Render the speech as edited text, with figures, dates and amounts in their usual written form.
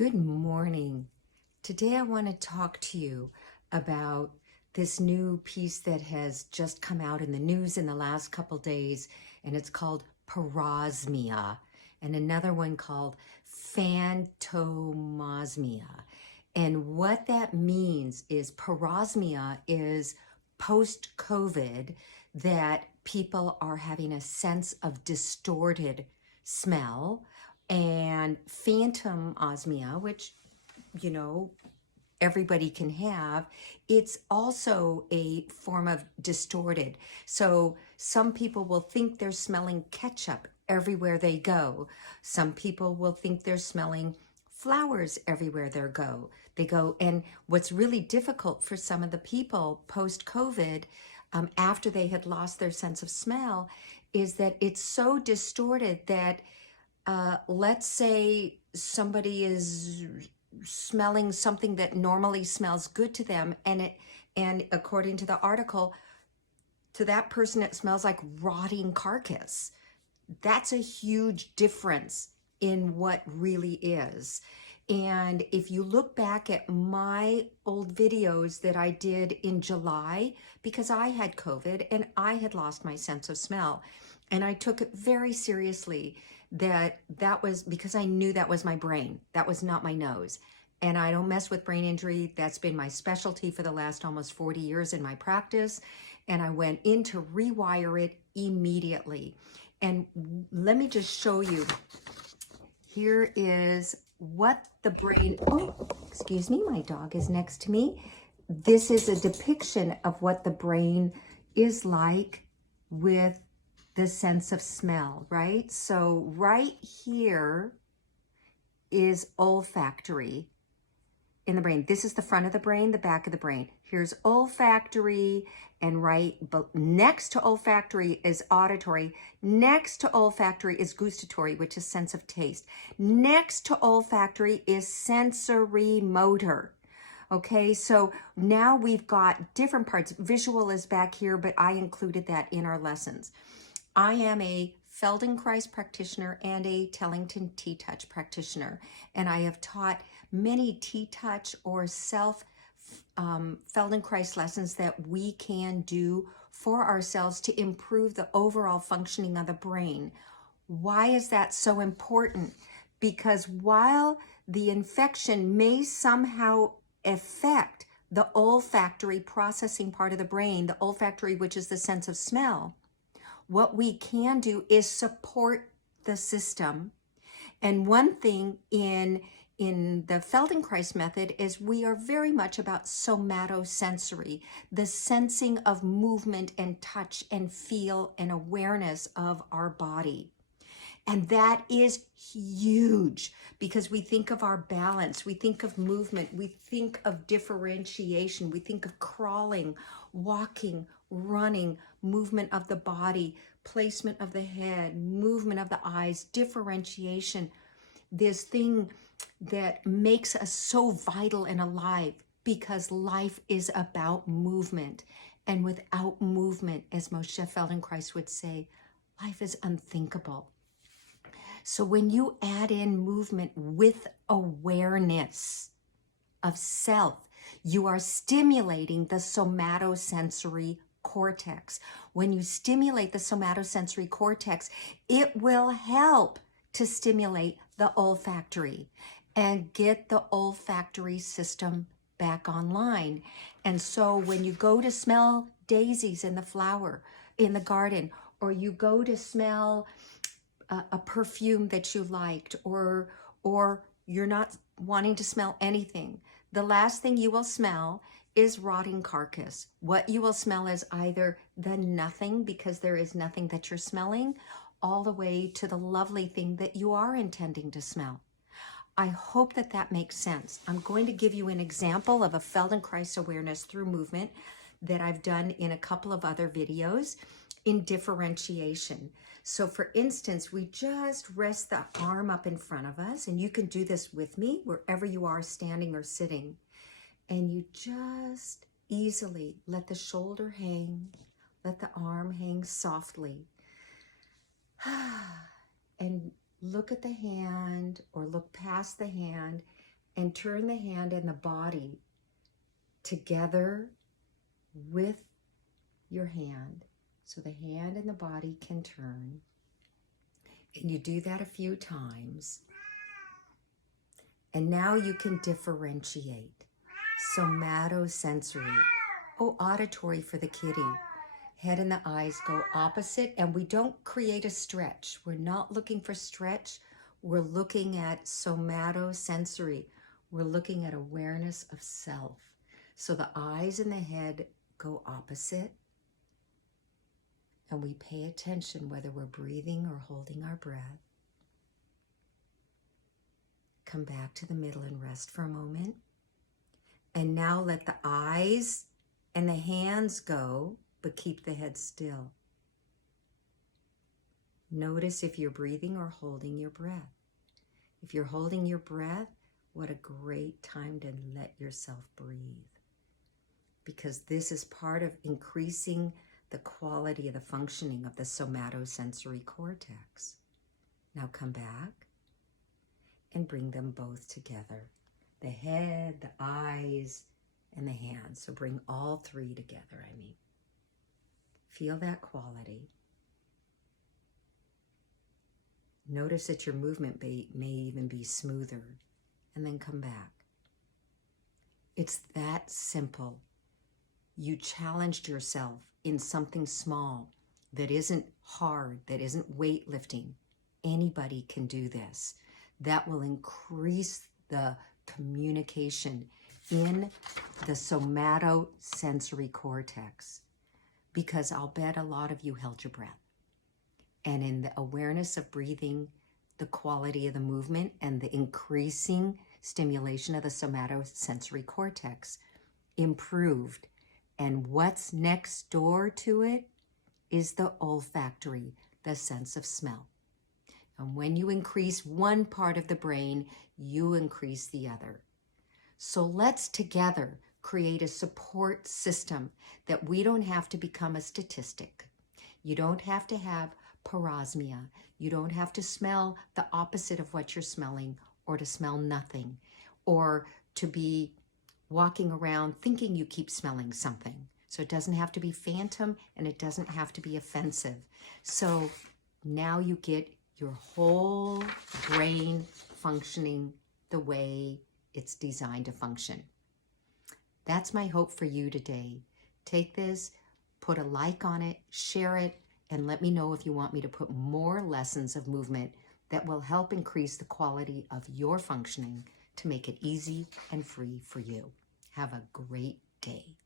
Good morning. Today I want to talk to you about this new piece that has just come out in the news in the last couple days, and it's called parosmia, and another one called phantomosmia. And what that means is parosmia is post-COVID that people are having a sense of distorted smell, and phantom osmia, which, you know, everybody can have, it's also a form of distorted. So some people will think they're smelling ketchup everywhere they go. Some people will think they're smelling flowers everywhere they go. And what's really difficult for some of the people post-COVID, after they had lost their sense of smell, is that it's so distorted that let's say somebody is smelling something that normally smells good to them, and according to the article, to that person it smells like rotting carcass. That's a huge difference in what really is. And if you look back at my old videos that I did in July, because I had COVID and I had lost my sense of smell, and I took it very seriously, that was because I knew that was my brain. That was not my nose. And I don't mess with brain injury. That's been my specialty for the last almost 40 years in my practice. And I went in to rewire it immediately. And let me just show you. Here is what the brain, oh, excuse me, my dog is next to me. This is a depiction of what the brain is like with the sense of smell, right? So right here is olfactory in the brain. This is the front of the brain, the back of the brain. Here's olfactory, and right next to olfactory is auditory. Next to olfactory is gustatory, which is sense of taste. Next to olfactory is sensory motor. Okay, so now we've got different parts. Visual is back here, but I included that in our lessons. I am a Feldenkrais practitioner and a Tellington T-Touch practitioner, and I have taught many T-Touch or self Feldenkrais lessons that we can do for ourselves to improve the overall functioning of the brain. Why is that so important? Because while the infection may somehow affect the olfactory processing part of the brain, the olfactory, which is the sense of smell, what we can do is support the system. And one thing in the Feldenkrais method is we are very much about somatosensory, the sensing of movement and touch and feel and awareness of our body. And that is huge because we think of our balance, we think of movement, we think of differentiation, we think of crawling, walking, running, movement of the body, placement of the head, movement of the eyes, differentiation, this thing that makes us so vital and alive, because life is about movement. And without movement, as Moshe Feldenkrais would say, life is unthinkable. So when you add in movement with awareness of self, you are stimulating the somatosensory cortex. When you stimulate the somatosensory cortex, it will help to stimulate the olfactory and get the olfactory system back online. And so when you go to smell daisies in the flower, in the garden, or you go to smell a perfume that you liked, or you're not wanting to smell anything, the last thing you will smell is rotting carcass. What you will smell is either the nothing, because there is nothing that you're smelling, all the way to the lovely thing that you are intending to smell. I hope that that makes sense. I'm going to give you an example of a Feldenkrais awareness through movement that I've done in a couple of other videos in differentiation. So for instance, we just rest the arm up in front of us, and you can do this with me wherever you are, standing or sitting. And you just easily let the shoulder hang, let the arm hang softly. And look at the hand, or look past the hand, and turn the hand and the body together with your hand. So the hand and the body can turn. And you do that a few times. And now you can differentiate. Somatosensory. Oh, auditory for the kitty. Head and the eyes go opposite, and we don't create a stretch. We're not looking for stretch. We're looking at somatosensory. We're looking at awareness of self. So the eyes and the head go opposite, and we pay attention whether we're breathing or holding our breath. Come back to the middle and rest for a moment. And now let the eyes and the hands go, but keep the head still. Notice if you're breathing or holding your breath. If you're holding your breath, what a great time to let yourself breathe. Because this is part of increasing the quality of the functioning of the somatosensory cortex. Now come back and bring them both together. The head, the eyes, and the hands. So bring all three together, Feel that quality. Notice that your movement may even be smoother, and then come back. It's that simple. You challenged yourself in something small that isn't hard, that isn't weightlifting. Anybody can do this. That will increase the communication in the somatosensory cortex, because I'll bet a lot of you held your breath. And in the awareness of breathing, the quality of the movement and the increasing stimulation of the somatosensory cortex improved. And what's next door to it is the olfactory, the sense of smell. And when you increase one part of the brain, you increase the other. So let's together create a support system that we don't have to become a statistic. You don't have to have parosmia. You don't have to smell the opposite of what you're smelling, or to smell nothing, or to be walking around thinking you keep smelling something. So it doesn't have to be phantom, and it doesn't have to be offensive. So now you get your whole brain functioning the way it's designed to function. That's my hope for you today. Take this, put a like on it, share it, and let me know if you want me to put more lessons of movement that will help increase the quality of your functioning to make it easy and free for you. Have a great day.